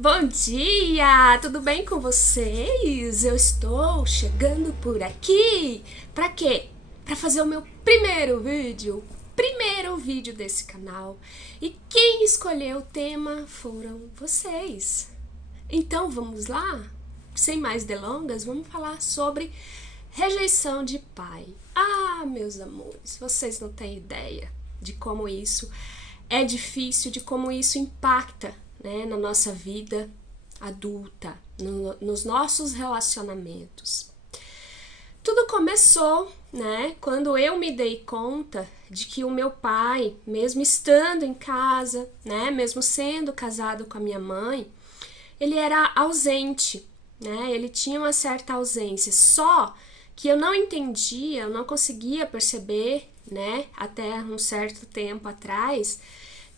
Bom dia! Tudo bem com vocês? Eu estou chegando por aqui. Pra quê? Pra fazer o meu primeiro vídeo desse canal. E quem escolheu o tema foram vocês. Então vamos lá? Sem mais delongas, vamos falar sobre rejeição de pai. Ah, meus amores, vocês não têm ideia de como isso é difícil, de como isso impacta, né, na nossa vida adulta, nos nossos relacionamentos. Tudo começou, né, quando eu me dei conta de que o meu pai, mesmo estando em casa, né, mesmo sendo casado com a minha mãe, ele era ausente, né, ele tinha uma certa ausência, só que eu não entendia, eu não conseguia perceber, né, até um certo tempo atrás,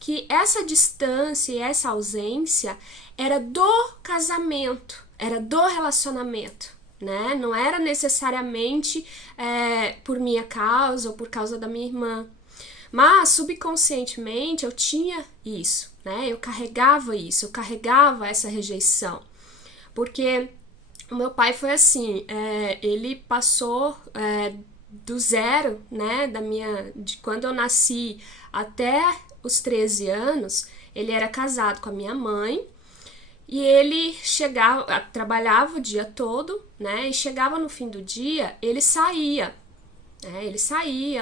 que essa distância e essa ausência era do casamento, era do relacionamento, né? Não era necessariamente por minha causa ou por causa da minha irmã. Mas subconscientemente eu tinha isso, né? Eu carregava isso, eu carregava essa rejeição. Porque o meu pai foi assim, ele passou do zero, né, de quando eu nasci até os 13 anos, ele era casado com a minha mãe e ele chegava, trabalhava o dia todo, né, e chegava no fim do dia, ele saía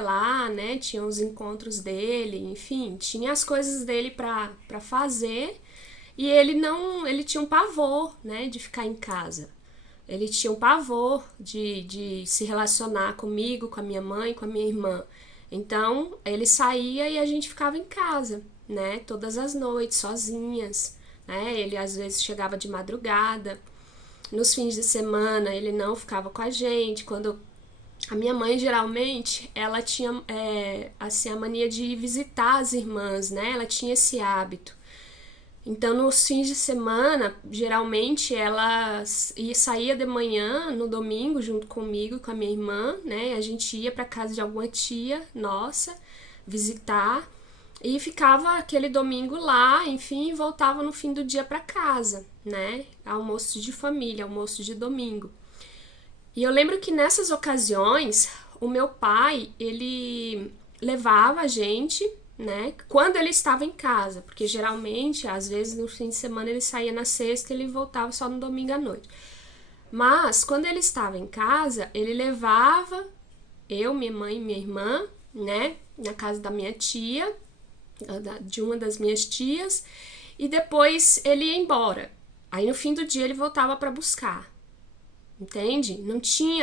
lá, né, tinha os encontros dele, enfim, tinha as coisas dele pra fazer e ele tinha um pavor, né, de ficar em casa. Ele tinha um pavor de se relacionar comigo, com a minha mãe, com a minha irmã. Então, ele saía e a gente ficava em casa, né? Todas as noites, sozinhas, né? Ele às vezes chegava de madrugada. Nos fins de semana, ele não ficava com a gente. Quando a minha mãe, geralmente, ela tinha assim, a mania de visitar as irmãs, né? Ela tinha esse hábito. Então, nos fins de semana, geralmente ela saía de manhã, no domingo, junto comigo e com a minha irmã, né? A gente ia para casa de alguma tia nossa visitar e ficava aquele domingo lá, enfim, e voltava no fim do dia para casa, né? Almoço de família, almoço de domingo. E eu lembro que nessas ocasiões, o meu pai, ele levava a gente, né, quando ele estava em casa, porque geralmente, às vezes no fim de semana ele saía na sexta e ele voltava só no domingo à noite. Mas quando ele estava em casa, ele levava eu, minha mãe e minha irmã, né, na casa da minha tia, de uma das minhas tias, e depois ele ia embora. Aí no fim do dia ele voltava para buscar. Entende?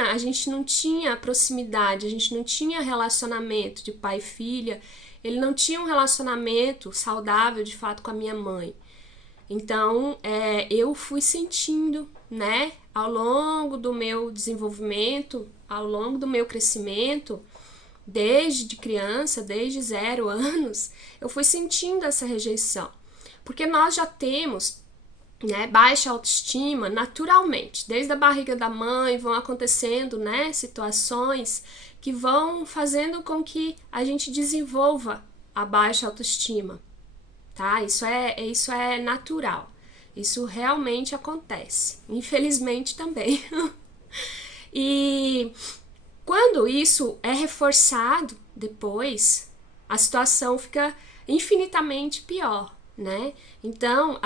A gente não tinha proximidade, a gente não tinha relacionamento de pai e filha, ele não tinha um relacionamento saudável de fato com a minha mãe. Então, eu fui sentindo, né, ao longo do meu desenvolvimento, ao longo do meu crescimento, desde criança, desde 0 anos, eu fui sentindo essa rejeição. Porque nós já temos, né, baixa autoestima naturalmente, desde a barriga da mãe vão acontecendo, né, situações que vão fazendo com que a gente desenvolva a baixa autoestima, tá? Isso é natural, isso realmente acontece, infelizmente também. E quando isso é reforçado depois, a situação fica infinitamente pior, né? Então,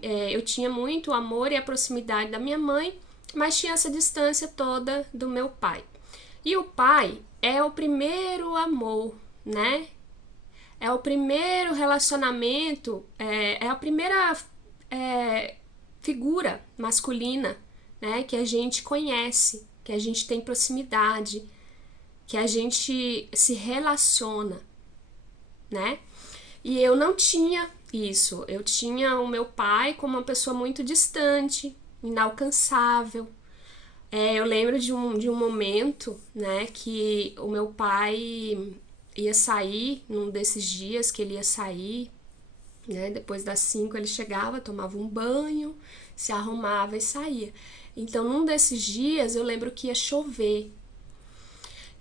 eu tinha muito o amor e a proximidade da minha mãe, mas tinha essa distância toda do meu pai. E o pai é o primeiro amor, né? É o primeiro relacionamento, é a primeira figura masculina, né, que a gente conhece, que a gente tem proximidade, que a gente se relaciona, né? E eu não tinha isso. Eu tinha o meu pai como uma pessoa muito distante, inalcançável. Eu lembro de um momento, né, que o meu pai ia sair, num desses dias que ele ia sair, né, depois das 5 ele chegava, tomava um banho, se arrumava e saía. Então, num desses dias, eu lembro que ia chover.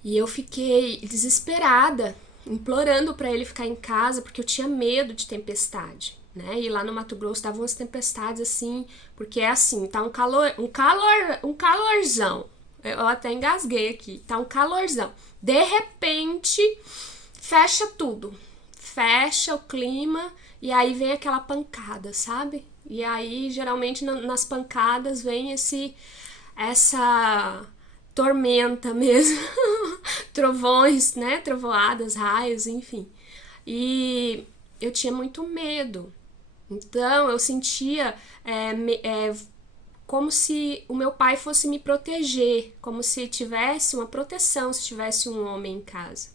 E eu fiquei desesperada, implorando para ele ficar em casa, porque eu tinha medo de tempestade, né? E lá no Mato Grosso davam umas tempestades assim, porque é assim, tá um calorzão. Eu até engasguei aqui, tá um calorzão. De repente, fecha tudo. Fecha o clima e aí vem aquela pancada, sabe? E aí, geralmente, nas pancadas vem essa tormenta mesmo. Trovões, né? Trovoadas, raios, enfim. E eu tinha muito medo. Então, eu sentia como se o meu pai fosse me proteger, como se tivesse uma proteção, se tivesse um homem em casa.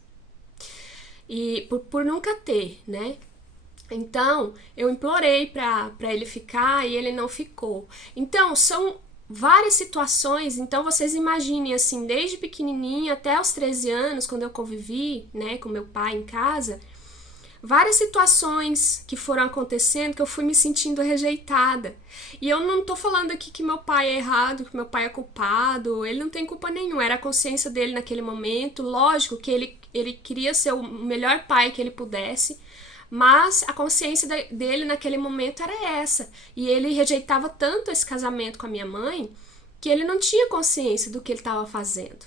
E por nunca ter, né? Então, eu implorei para ele ficar e ele não ficou. Então, são várias situações. Então, vocês imaginem, assim, desde pequenininha até os 13 anos, quando eu convivi, né, com meu pai em casa, várias situações que foram acontecendo que eu fui me sentindo rejeitada. E eu não tô falando aqui que meu pai é errado, que meu pai é culpado. Ele não tem culpa nenhuma, era a consciência dele naquele momento. Lógico que ele queria ser o melhor pai que ele pudesse, mas a consciência dele naquele momento era essa. E ele rejeitava tanto esse casamento com a minha mãe que ele não tinha consciência do que ele estava fazendo.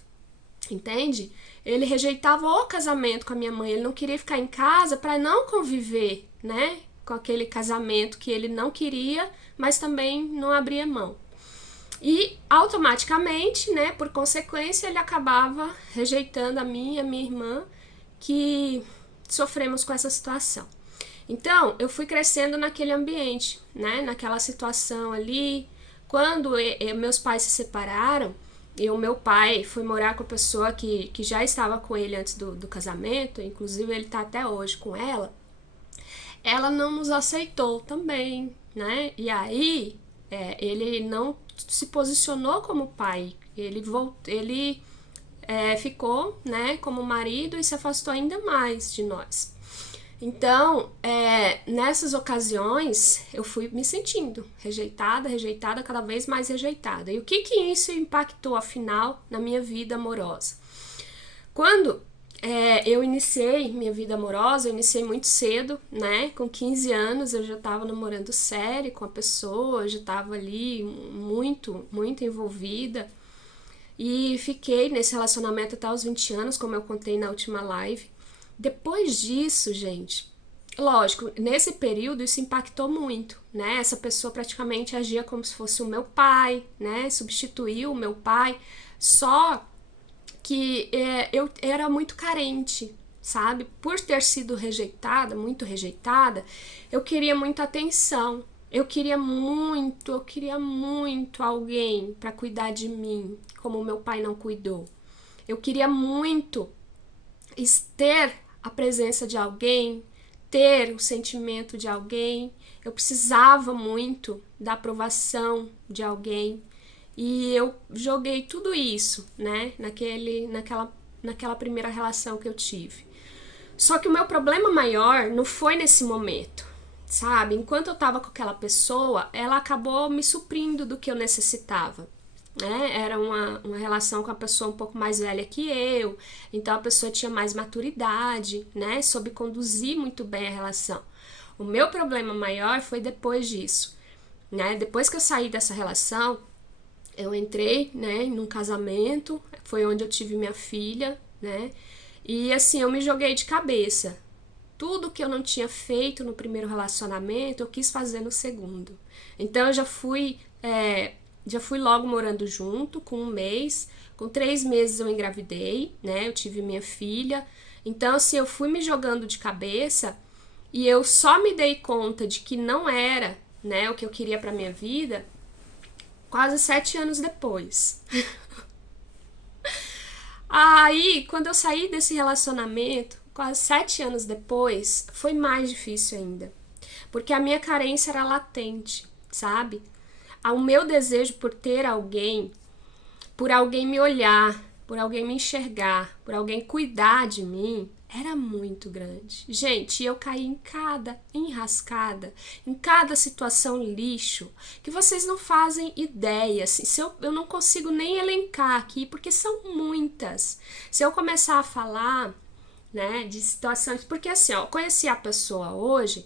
Entende? Ele rejeitava o casamento com a minha mãe. Ele não queria ficar em casa para não conviver, né, com aquele casamento que ele não queria, mas também não abria mão. E automaticamente, né, por consequência, ele acabava rejeitando a mim e a minha irmã, que sofremos com essa situação. Então, eu fui crescendo naquele ambiente, né, naquela situação ali. Quando meus pais se separaram, e o meu pai foi morar com a pessoa que já estava com ele antes do casamento, inclusive ele está até hoje com ela não nos aceitou também, né? E aí, ele não se posicionou como pai, ele ficou, né, como marido e se afastou ainda mais de nós. Então, nessas ocasiões, eu fui me sentindo rejeitada, cada vez mais rejeitada. E o que isso impactou, afinal, na minha vida amorosa? Quando eu iniciei minha vida amorosa, eu iniciei muito cedo, né? Com 15 anos eu já estava namorando sério com a pessoa, eu já estava ali muito, muito envolvida. E fiquei nesse relacionamento até os 20 anos, como eu contei na última live. Depois disso, gente, lógico, nesse período isso impactou muito, né? Essa pessoa praticamente agia como se fosse o meu pai, né? Substituiu o meu pai, só que eu era muito carente, sabe? Por ter sido rejeitada, muito rejeitada, eu queria muita atenção. Eu queria muito alguém para cuidar de mim, como meu pai não cuidou. Eu queria muito ter a presença de alguém, ter o sentimento de alguém. Eu precisava muito da aprovação de alguém. E eu joguei tudo isso, né, naquela primeira relação que eu tive. Só que o meu problema maior não foi nesse momento, sabe? Enquanto eu tava com aquela pessoa, ela acabou me suprindo do que eu necessitava, né? Era uma relação com a pessoa um pouco mais velha que eu, então a pessoa tinha mais maturidade, né? Soube conduzir muito bem a relação. O meu problema maior foi depois disso, né? Depois que eu saí dessa relação, eu entrei, né, num casamento, foi onde eu tive minha filha, né? E assim, eu me joguei de cabeça. Tudo que eu não tinha feito no primeiro relacionamento, eu quis fazer no segundo. Então eu já fui logo morando junto, com 1 mês. Com 3 meses eu engravidei, né? Eu tive minha filha. Então, assim, eu fui me jogando de cabeça e eu só me dei conta de que não era, né, o que eu queria pra minha vida quase 7 anos depois. Aí, quando eu saí desse relacionamento, quase 7 anos depois, foi mais difícil ainda. Porque a minha carência era latente, sabe? O meu desejo por ter alguém, por alguém me olhar, por alguém me enxergar, por alguém cuidar de mim, era muito grande. Gente, eu caí em cada enrascada, em cada situação lixo, que vocês não fazem ideia. Assim, eu não consigo nem elencar aqui, porque são muitas. Se eu começar a falar, né, de situações... Porque assim, ó, eu conheci a pessoa hoje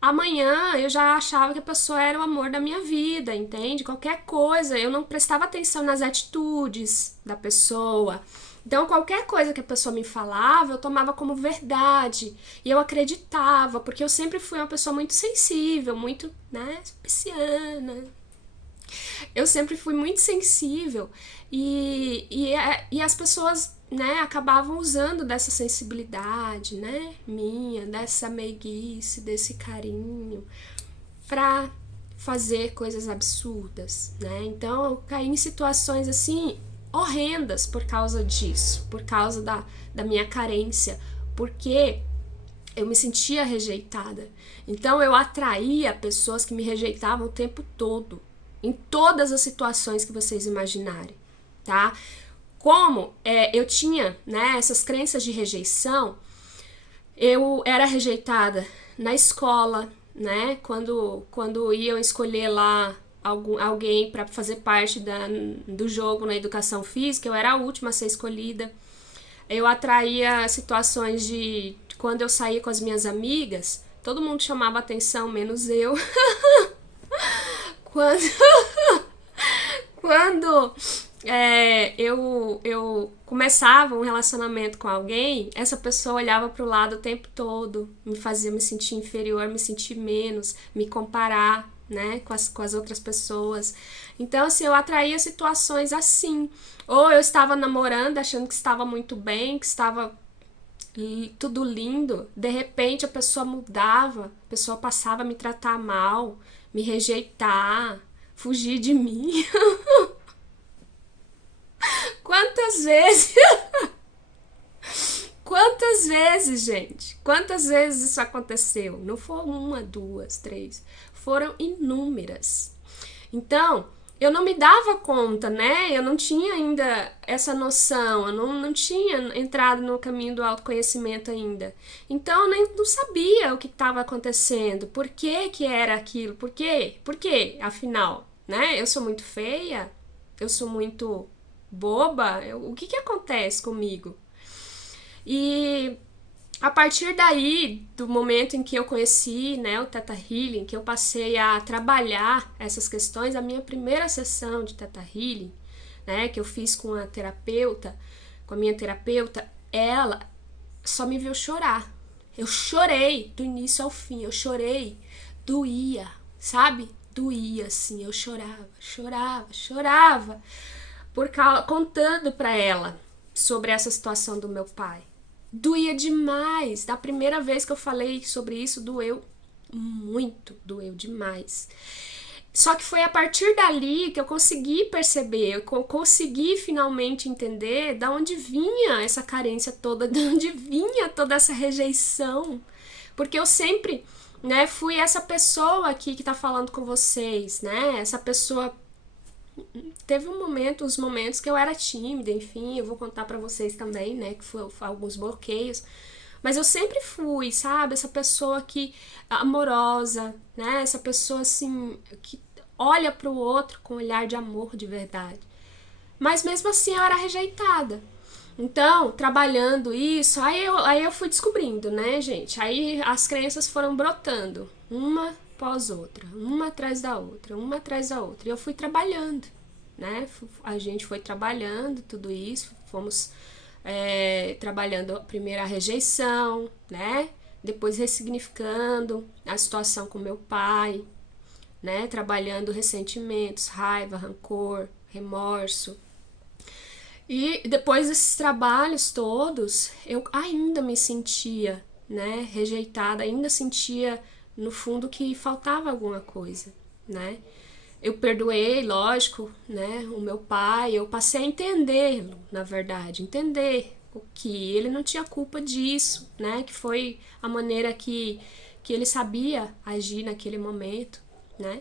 amanhã eu já achava que a pessoa era o amor da minha vida, entende? Qualquer coisa, eu não prestava atenção nas atitudes da pessoa. Então, qualquer coisa que a pessoa me falava, eu tomava como verdade. E eu acreditava, porque eu sempre fui uma pessoa muito sensível, muito, né, pisciana. Eu sempre fui muito sensível e as pessoas, né, acabavam usando dessa sensibilidade, né, minha, dessa meiguice, desse carinho, pra fazer coisas absurdas, né? Então eu caí em situações assim horrendas por causa disso, por causa da minha carência, porque eu me sentia rejeitada. Então eu atraía pessoas que me rejeitavam o tempo todo, em todas as situações que vocês imaginarem, tá? Como eu tinha, né, essas crenças de rejeição, eu era rejeitada na escola, né? Quando iam escolher lá alguém para fazer parte do jogo na educação física, eu era a última a ser escolhida. Eu atraía situações de quando eu saía com as minhas amigas, todo mundo chamava atenção, menos eu. Quando, quando eu começava um relacionamento com alguém, essa pessoa olhava pro lado o tempo todo, me fazia me sentir inferior, me sentir menos, me comparar, né, com as outras pessoas. Então, assim, eu atraía situações assim. Ou eu estava namorando, achando que estava muito bem, que estava tudo lindo, de repente a pessoa mudava, a pessoa passava a me tratar mal, me rejeitar, fugir de mim. Quantas vezes? Quantas vezes, gente? Quantas vezes isso aconteceu? Não foram uma, duas, três. Foram inúmeras. Então, eu não me dava conta, né? Eu não tinha ainda essa noção, eu não tinha entrado no caminho do autoconhecimento ainda. Então, eu nem não sabia o que estava acontecendo, por que era aquilo, por quê? Por quê, afinal, né? Eu sou muito feia? Eu sou muito boba? O que acontece comigo? E a partir daí, do momento em que eu conheci, né, o Theta Healing, que eu passei a trabalhar essas questões, a minha primeira sessão de Theta Healing, né, que eu fiz com a minha terapeuta, ela só me viu chorar. Eu chorei do início ao fim, eu chorei, doía, sabe? Doía, assim, eu chorava, contando pra ela sobre essa situação do meu pai. Doía demais. Da primeira vez que eu falei sobre isso, doeu muito, doeu demais. Só que foi a partir dali que eu consegui perceber, eu consegui finalmente entender da onde vinha essa carência toda, de onde vinha toda essa rejeição. Porque eu sempre, né, fui essa pessoa aqui que tá falando com vocês, né? Essa pessoa. Teve uns momentos que eu era tímida, enfim, eu vou contar pra vocês também, né, que foi alguns bloqueios, mas eu sempre fui, sabe, essa pessoa que amorosa, né, essa pessoa assim, que olha pro outro com um olhar de amor de verdade, mas mesmo assim eu era rejeitada. Então, trabalhando isso, aí eu fui descobrindo, né, gente, aí as crenças foram brotando, uma após outra, uma atrás da outra, uma atrás da outra. E eu fui trabalhando, né? A gente foi trabalhando tudo isso, fomos trabalhando primeiro a rejeição, né? Depois ressignificando a situação com meu pai, né? Trabalhando ressentimentos, raiva, rancor, remorso. E depois desses trabalhos todos, eu ainda me sentia, né, rejeitada, ainda sentia no fundo que faltava alguma coisa, né? Eu perdoei, lógico, né, o meu pai, eu passei a entendê-lo, na verdade, entender o que ele não tinha culpa disso, né, que foi a maneira que ele sabia agir naquele momento, né?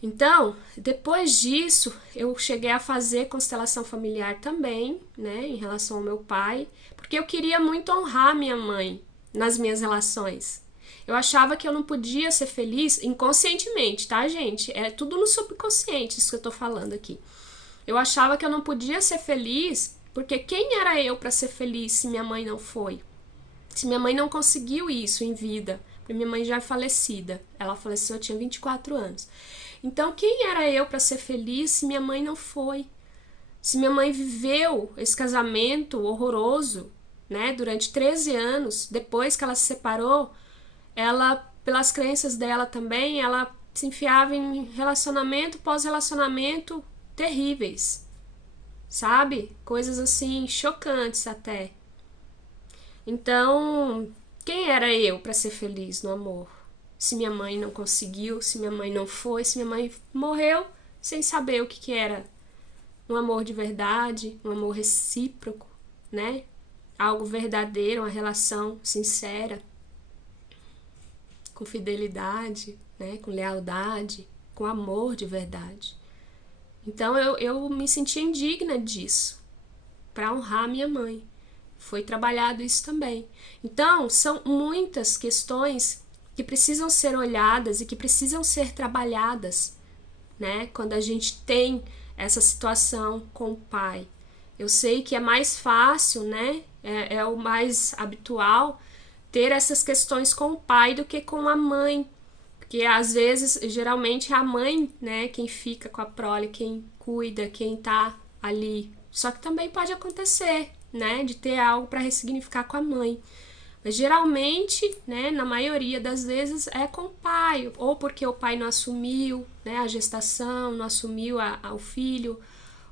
Então, depois disso, eu cheguei a fazer constelação familiar também, né, em relação ao meu pai, porque eu queria muito honrar minha mãe nas minhas relações. Eu achava que eu não podia ser feliz inconscientemente, tá, gente? É tudo no subconsciente isso que eu tô falando aqui. Eu achava que eu não podia ser feliz porque quem era eu para ser feliz se minha mãe não foi? Se minha mãe não conseguiu isso em vida Minha mãe já é falecida. Ela faleceu, eu tinha 24 anos. Então, quem era eu para ser feliz se minha mãe não foi? Se minha mãe viveu esse casamento horroroso, né, durante 13 anos, depois que ela se separou, ela, pelas crenças dela também, ela se enfiava em relacionamento pós-relacionamento terríveis, sabe? Coisas assim, chocantes até. Então, quem era eu para ser feliz no amor? Se minha mãe não conseguiu, se minha mãe não foi, se minha mãe morreu sem saber o que era um amor de verdade, um amor recíproco, né? Algo verdadeiro, uma relação sincera, com fidelidade, né? Com lealdade, com amor de verdade. Então eu me senti indigna disso, para honrar minha mãe. Foi trabalhado isso também. Então, são muitas questões que precisam ser olhadas e que precisam ser trabalhadas, né? Quando a gente tem essa situação com o pai. Eu sei que é mais fácil, né? É o mais habitual ter essas questões com o pai do que com a mãe. Porque às vezes, geralmente, é a mãe, né, quem fica com a prole, quem cuida, quem tá ali. Só que também pode acontecer, né, de ter algo para ressignificar com a mãe. Mas geralmente, né, na maioria das vezes é com o pai, ou porque o pai não assumiu, né, a gestação, não assumiu o filho,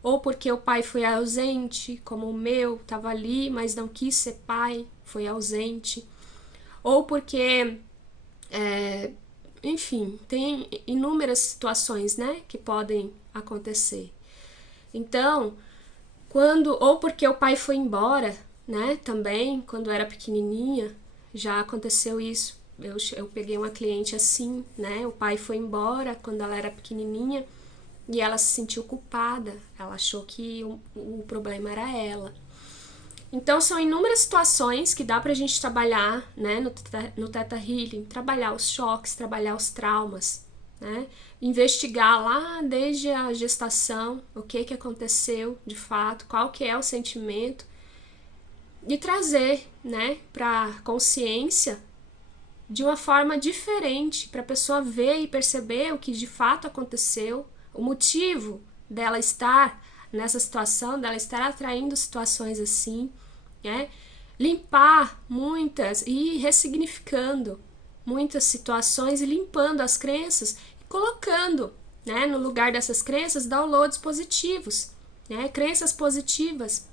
ou porque o pai foi ausente, como o meu, estava ali, mas não quis ser pai, foi ausente, ou porque, enfim, tem inúmeras situações, né, que podem acontecer. Então, ou porque o pai foi embora, né, também, quando eu era pequenininha, já aconteceu isso. Eu peguei uma cliente assim, né, o pai foi embora quando ela era pequenininha e ela se sentiu culpada, ela achou que o problema era ela. Então, são inúmeras situações que dá pra gente trabalhar, né, no Theta Healing, trabalhar os choques, trabalhar os traumas, né, investigar lá desde a gestação, o que aconteceu de fato, qual que é o sentimento, e trazer, né, para consciência de uma forma diferente, para a pessoa ver e perceber o que de fato aconteceu, o motivo dela estar nessa situação, dela estar atraindo situações assim, né? Limpar muitas e ressignificando muitas situações e limpando as crenças e colocando, né, no lugar dessas crenças downloads positivos, né? Crenças positivas,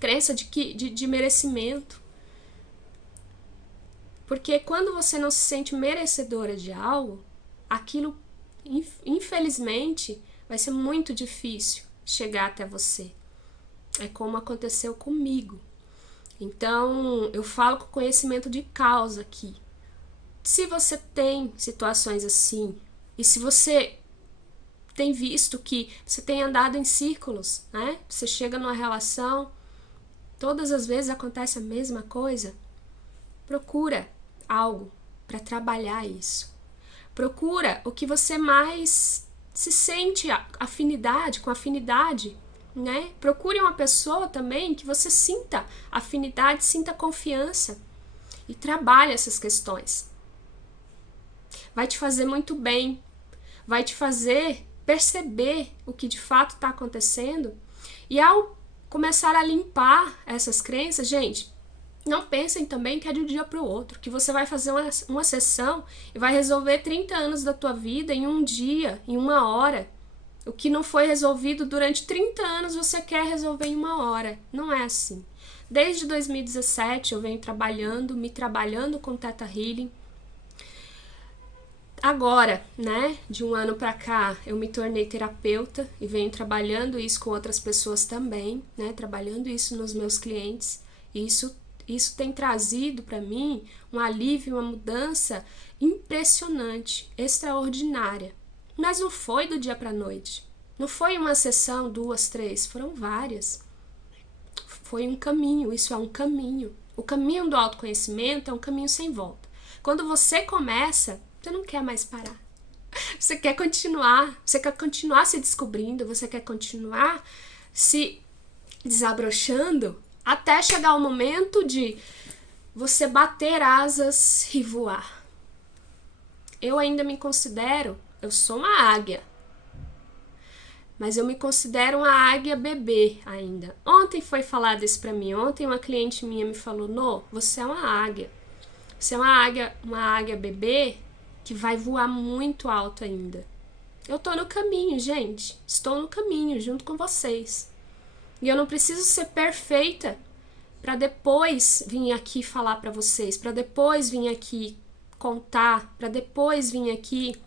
crença de merecimento. Porque quando você não se sente merecedora de algo, aquilo, infelizmente, vai ser muito difícil chegar até você. É como aconteceu comigo. Então, eu falo com conhecimento de causa aqui. Se você tem situações assim, e se você tem visto que você tem andado em círculos, né? Você chega numa relação, todas as vezes acontece a mesma coisa, procura algo para trabalhar isso. Procura o que você mais se sente com afinidade, né? Procure uma pessoa também que você sinta afinidade, sinta confiança e trabalhe essas questões. Vai te fazer muito bem, vai te fazer perceber o que de fato está acontecendo e ao começar a limpar essas crenças, gente, não pensem também que é de um dia para o outro, que você vai fazer uma sessão e vai resolver 30 anos da tua vida em um dia, em uma hora. O que não foi resolvido durante 30 anos você quer resolver em uma hora. Não é assim. Desde 2017 eu venho me trabalhando com Theta Healing. Agora, né, de um ano para cá, eu me tornei terapeuta e venho trabalhando isso com outras pessoas também, né, trabalhando isso nos meus clientes. E isso tem trazido para mim um alívio, uma mudança impressionante, extraordinária. Mas não foi do dia para a noite. Não foi uma sessão, 2, 3, foram várias. Foi um caminho, isso é um caminho. O caminho do autoconhecimento é um caminho sem volta. Quando você começa, você não quer mais parar. Você quer continuar se descobrindo, você quer continuar se desabrochando até chegar o momento de você bater asas e voar. eu ainda me considero, eu sou uma águia, mas eu me considero uma águia bebê ainda. Ontem foi falado isso pra mim, ontem uma cliente minha me falou, Nô, você é uma águia. Você é uma águia bebê que vai voar muito alto ainda. Eu tô no caminho, gente. Estou no caminho junto com vocês. E eu não preciso ser perfeita para depois vir aqui falar para vocês, para depois vir aqui contar, para depois vir aqui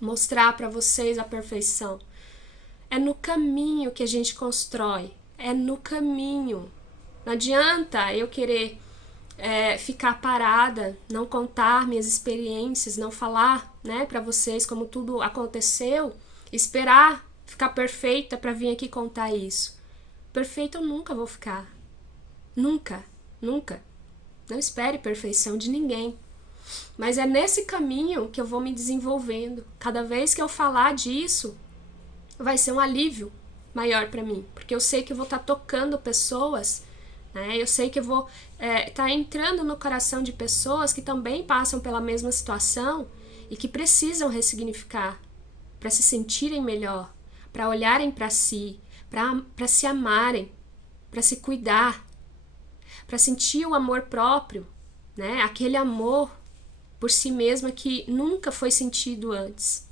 mostrar para vocês a perfeição. É no caminho que a gente constrói. É no caminho. Não adianta eu querer ficar parada, não contar minhas experiências, não falar, né, para vocês como tudo aconteceu, esperar ficar perfeita para vir aqui contar isso. Perfeita eu nunca vou ficar. Nunca, nunca. Não espere perfeição de ninguém. Mas é nesse caminho que eu vou me desenvolvendo. Cada vez que eu falar disso, vai ser um alívio maior para mim, porque eu sei que eu vou estar tocando pessoas, né? Eu sei que eu vou estar entrando no coração de pessoas que também passam pela mesma situação e que precisam ressignificar para se sentirem melhor, para olharem para si, para se amarem, para se cuidar, para sentir o amor próprio, né? Aquele amor por si mesma que nunca foi sentido antes.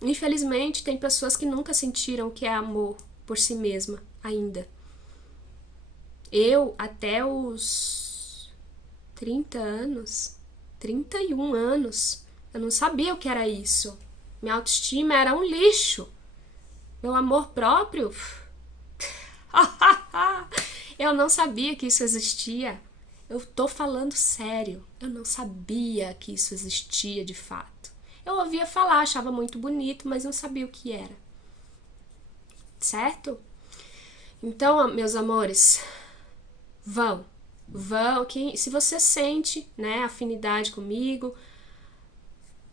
Infelizmente, tem pessoas que nunca sentiram o que é amor por si mesma ainda. Eu, até os 30 anos, 31 anos, eu não sabia o que era isso. Minha autoestima era um lixo. Meu amor próprio, eu não sabia que isso existia. Eu tô falando sério. Eu não sabia que isso existia de fato. Eu ouvia falar, achava muito bonito, mas não sabia o que era. Certo? Então, meus amores, vão. Se você sente, né, afinidade comigo,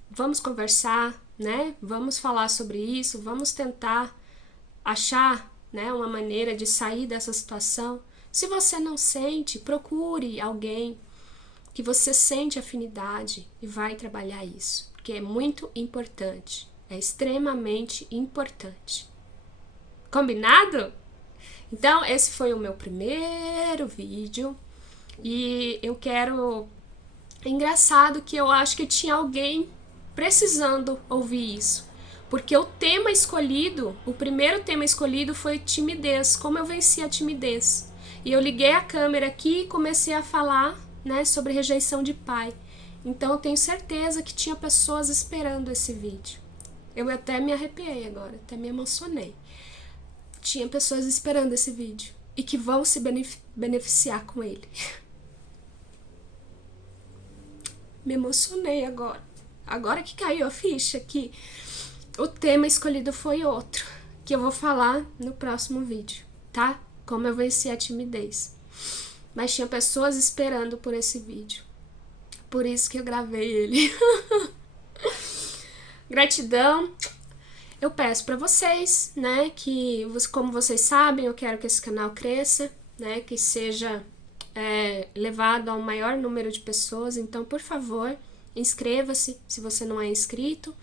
vamos conversar, né? Vamos falar sobre isso, vamos tentar achar, né, uma maneira de sair dessa situação. Se você não sente, procure alguém que você sente afinidade e vai trabalhar isso, porque é muito importante, é extremamente importante. Combinado? Então, esse foi o meu primeiro vídeo e eu quero... É engraçado que eu acho que tinha alguém precisando ouvir isso, porque o tema escolhido, o primeiro tema escolhido foi timidez, como eu venci a timidez. E eu liguei a câmera aqui e comecei a falar, né, sobre rejeição de pai. Então eu tenho certeza que tinha pessoas esperando esse vídeo. Eu até me arrepiei agora, até me emocionei. Tinha pessoas esperando esse vídeo e que vão se beneficiar com ele. Me emocionei agora. Agora que caiu a ficha que o tema escolhido foi outro, que eu vou falar no próximo vídeo, tá? Como eu venci a timidez. Mas tinha pessoas esperando por esse vídeo. Por isso que eu gravei ele. Gratidão. Eu peço pra vocês, né, que, como vocês sabem, eu quero que esse canal cresça, né, que seja levado ao maior número de pessoas. Então, por favor, inscreva-se se você não é inscrito.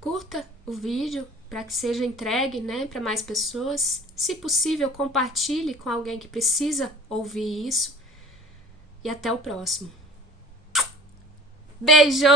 Curta o vídeo para que seja entregue, né, para mais pessoas. Se possível, compartilhe com alguém que precisa ouvir isso. E até o próximo. Beijo!